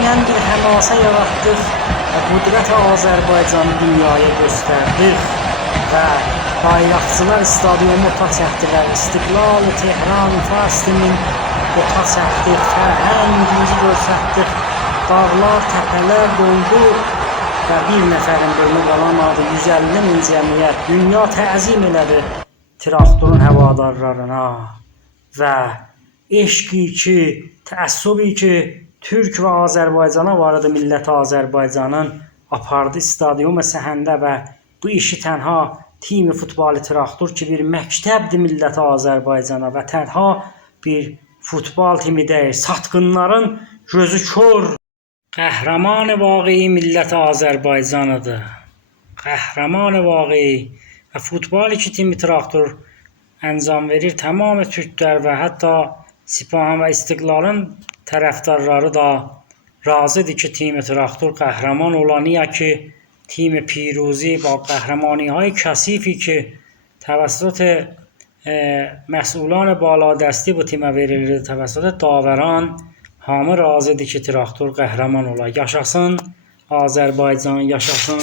müəyyən bir həmasa yaratdıq və qüdrət Azərbaycanı dünyaya göstərdik və bayraqçılar stadyumu ota çəkdilər. İstiqlal-ı Tehran Fastimin ota çəkdik, fərhəngimizi göstərdik. Dağlar, təpələr doldu və bir nəfərin bölümü qalamadı. 150 min cəmiyyət dünya təzim elədi traktorun həvadarlarına və eşqi ki, təəssübi ki, Türk və Azərbaycana var idi millət Azərbaycanın apardı stadyuma səhəndə və bu işi tənha timi futboli traktor ki, bir məktəbdir millət Azərbaycana və tənha bir futbol timi deyil, satqınların gözü kör. Qəhrəman vaqei millət Azərbaycanıdır. Qəhrəman vaqei və futbol iki timi traktor əncam verir. Tamamı Türklər və hətta Sipahan və İstiqlalın tərəfdarları da razıdır ki, timi traktor qəhrəman olan, ya ki timi piruzi با قهرمانی‌های کثیفی که توسط مسئولان بالادستی bu timə verildi, توسط داوران hamı razıdır ki, traktor qəhrəman ola. Yaşasın Azərbaycan, yaşasın